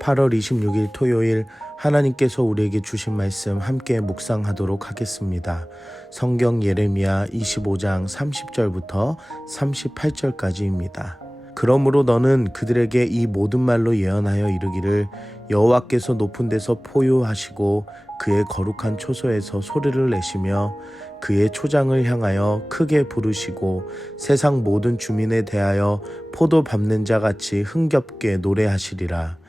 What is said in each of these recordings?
8월 26일 토요일 하나님께서 우리에게 주신 말씀 함께 묵상하도록 하겠습니다. 성경 예레미야 25장 30절부터 38절까지입니다. 그러므로 너는 그들에게 이 모든 말로 예언하여 이르기를 여호와께서 높은 데서 포효하시고 그의 거룩한 초소에서 소리를 내시며 그의 초장을 향하여 크게 부르시고 세상 모든 주민에 대하여 포도 밟는 자 같이 흥겹게 노래하시리라.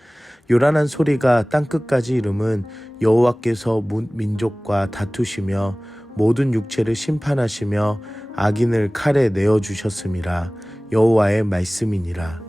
요란한 소리가 땅끝까지 이름은 여호와께서 민족과 다투시며 모든 육체를 심판하시며 악인을 칼에 내어주셨음이라. 여호와의 말씀이니라.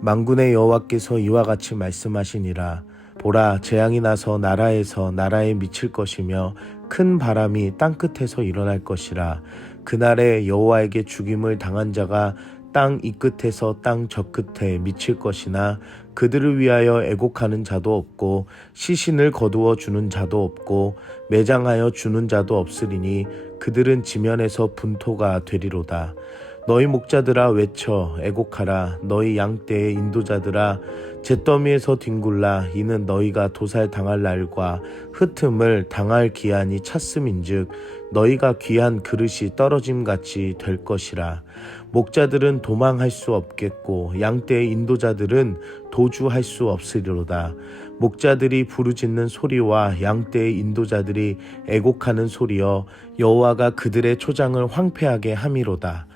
만군의 여호와께서 이와 같이 말씀하시니라. 보라, 재앙이 나서 나라에서 나라에 미칠 것이며 큰 바람이 땅끝에서 일어날 것이라. 그날에 여호와에게 죽임을 당한 자가 땅 이 끝에서 땅 저 끝에 미칠 것이나 그들을 위하여 애곡하는 자도 없고 시신을 거두어 주는 자도 없고 매장하여 주는 자도 없으리니 그들은 지면에서 분토가 되리로다. 너희 목자들아 외쳐 애곡하라. 너희 양떼의 인도자들아 잿더미에서 뒹굴라. 이는 너희가 도살 당할 날과 흩음을 당할 기한이 찼음인즉 너희가 귀한 그릇이 떨어짐같이 될 것이라. 목자들은 도망할 수 없겠고 양떼의 인도자들은 도주할 수 없으리로다. 목자들이 부르짖는 소리와 양떼의 인도자들이 애곡하는 소리여 여호와가 그들의 초장을 황폐하게 함이로다.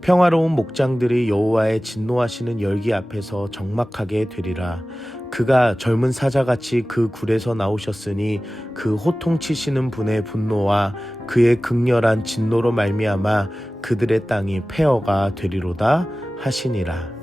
평화로운 목장들이 여호와의 진노하시는 열기 앞에서 적막하게 되리라. 그가 젊은 사자같이 그 굴에서 나오셨으니 그 호통치시는 분의 분노와 그의 극렬한 진노로 말미암아 그들의 땅이 폐허가 되리로다 하시니라.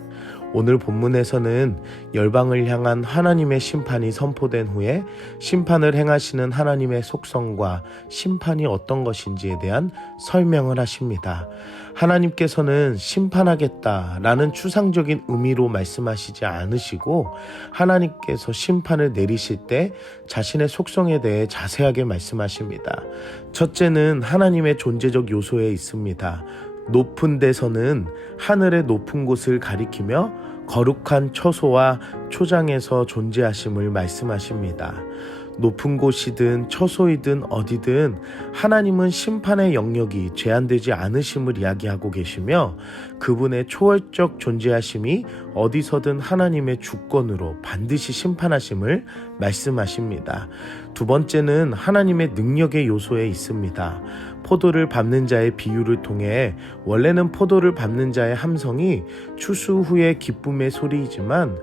오늘 본문에서는 열방을 향한 하나님의 심판이 선포된 후에 심판을 행하시는 하나님의 속성과 심판이 어떤 것인지에 대한 설명을 하십니다. 하나님께서는 심판하겠다라는 추상적인 의미로 말씀하시지 않으시고 하나님께서 심판을 내리실 때 자신의 속성에 대해 자세하게 말씀하십니다. 첫째는 하나님의 존재적 요소에 있습니다. 높은 데서는 하늘의 높은 곳을 가리키며 거룩한 처소와 초장에서 존재하심을 말씀하십니다. 높은 곳이든 처소이든 어디든 하나님은 심판의 영역이 제한되지 않으심을 이야기하고 계시며 그분의 초월적 존재하심이 어디서든 하나님의 주권으로 반드시 심판하심을 말씀하십니다. 두 번째는 하나님의 능력의 요소에 있습니다. 포도를 밟는 자의 비유를 통해 원래는 포도를 밟는 자의 함성이 추수 후의 기쁨의 소리이지만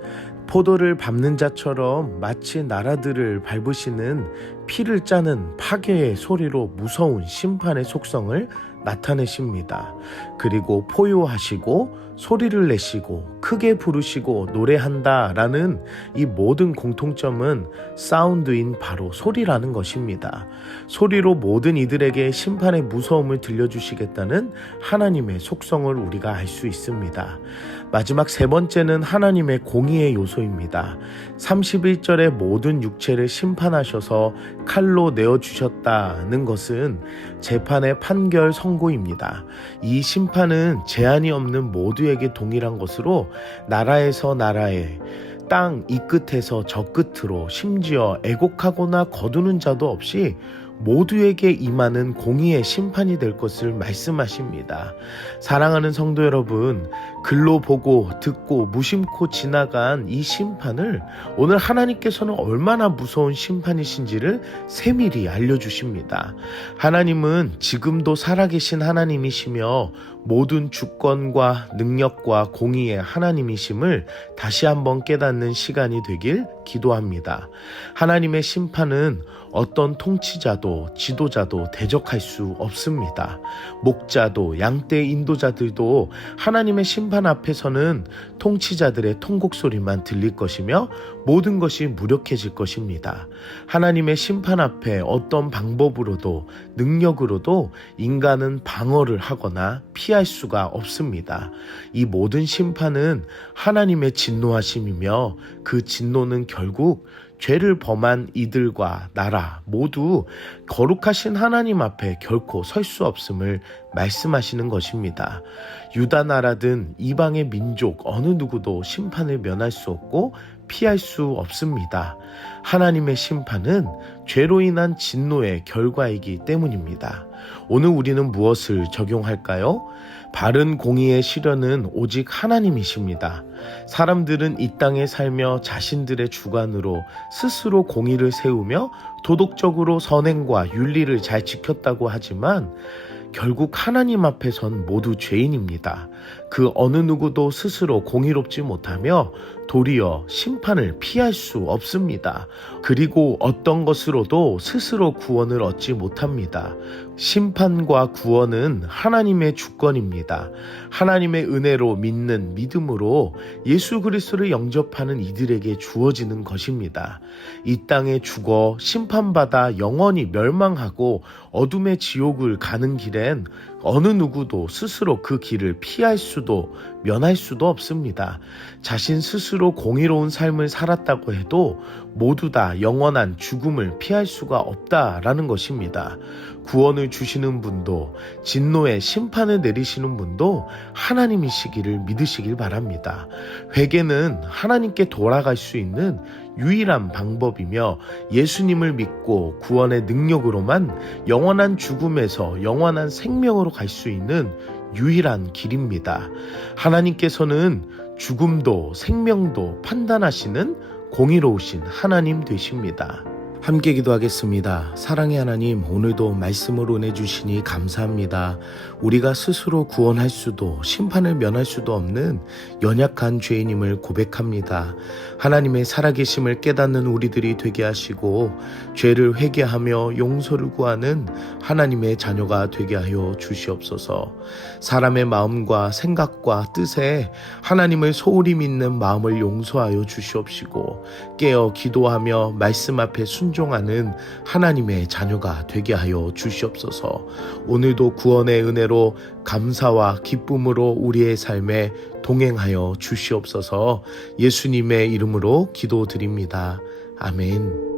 포도를 밟는 자처럼 마치 나라들을 밟으시는 피를 짜는 파괴의 소리로 무서운 심판의 속성을 나타내십니다. 그리고 포효하시고 소리를 내시고 크게 부르시고 노래한다라는 이 모든 공통점은 사운드인 바로 소리라는 것입니다. 소리로 모든 이들에게 심판의 무서움을 들려주시겠다는 하나님의 속성을 우리가 알 수 있습니다. 마지막 세 번째는 하나님의 공의의 요소입니다. 31절에 모든 육체를 심판하셔서 칼로 내어주셨다는 것은 재판의 판결 선고입니다. 이 심판은 제한이 없는 모두에게 동일한 것으로 나라에서 나라에 땅 이 끝에서 저 끝으로 심지어 애곡하거나 거두는 자도 없이 모두에게 임하는 공의의 심판이 될 것을 말씀하십니다. 사랑하는 성도 여러분, 글로 보고 듣고 무심코 지나간 이 심판을 오늘 하나님께서는 얼마나 무서운 심판이신지를 세밀히 알려주십니다. 하나님은 지금도 살아계신 하나님이시며 모든 주권과 능력과 공의의 하나님이심을 다시 한번 깨닫는 시간이 되길 기도합니다. 하나님의 심판은 어떤 통치자도 지도자도 대적할 수 없습니다. 목자도 양떼 인도자들도 하나님의 심판 앞에서는 통치자들의 통곡 소리만 들릴 것이며 모든 것이 무력해질 것입니다. 하나님의 심판 앞에 어떤 방법으로도 능력으로도 인간은 방어를 하거나 피할 수가 없습니다. 이 모든 심판은 하나님의 진노하심이며 그 진노는 결국 죄를 범한 이들과 나라 모두 거룩하신 하나님 앞에 결코 설 수 없음을 말씀하시는 것입니다. 유다 나라든 이방의 민족 어느 누구도 심판을 면할 수 없고 피할 수 없습니다. 하나님의 심판은 죄로 인한 진노의 결과이기 때문입니다. 오늘 우리는 무엇을 적용할까요? 바른 공의의 실현은 오직 하나님이십니다. 사람들은 이 땅에 살며 자신들의 주관으로 스스로 공의를 세우며 도덕적으로 선행과 윤리를 잘 지켰다고 하지만 결국 하나님 앞에선 모두 죄인입니다. 그 어느 누구도 스스로 공의롭지 못하며 도리어 심판을 피할 수 없습니다. 그리고 어떤 것으로도 스스로 구원을 얻지 못합니다. 심판과 구원은 하나님의 주권입니다. 하나님의 은혜로 믿는 믿음으로 예수 그리스도를 영접하는 이들에게 주어지는 것입니다. 이 땅에 죽어 심판받아 영원히 멸망하고 어둠의 지옥을 가는 길엔 어느 누구도 스스로 그 길을 피할 수도 면할 수도 없습니다. 자신 스스로 공의로운 삶을 살았다고 해도 모두 다 영원한 죽음을 피할 수가 없다라는 것입니다. 구원을 주시는 분도 진노의 심판을 내리시는 분도 하나님이시기를 믿으시길 바랍니다. 회개는 하나님께 돌아갈 수 있는 유일한 방법이며 예수님을 믿고 구원의 능력으로만 영원한 죽음에서 영원한 생명으로 갈 수 있는 유일한 길입니다. 하나님께서는 죽음도 생명도 판단하시는 공의로우신 하나님 되십니다. 함께 기도하겠습니다. 사랑의 하나님, 오늘도 말씀을 은혜 주시니 감사합니다. 우리가 스스로 구원할 수도 심판을 면할 수도 없는 연약한 죄인임을 고백합니다. 하나님의 살아계심을 깨닫는 우리들이 되게 하시고 죄를 회개하며 용서를 구하는 하나님의 자녀가 되게 하여 주시옵소서. 사람의 마음과 생각과 뜻에 하나님을 소홀히 믿는 마음을 용서하여 주시옵시고 깨어 기도하며 말씀 앞에 순종하는 하나님의 자녀가 되게 하여 주시옵소서. 오늘도 구원의 은혜로 감사와 기쁨으로 우리의 삶에 동행하여 주시옵소서. 예수님의 이름으로 기도드립니다. 아멘.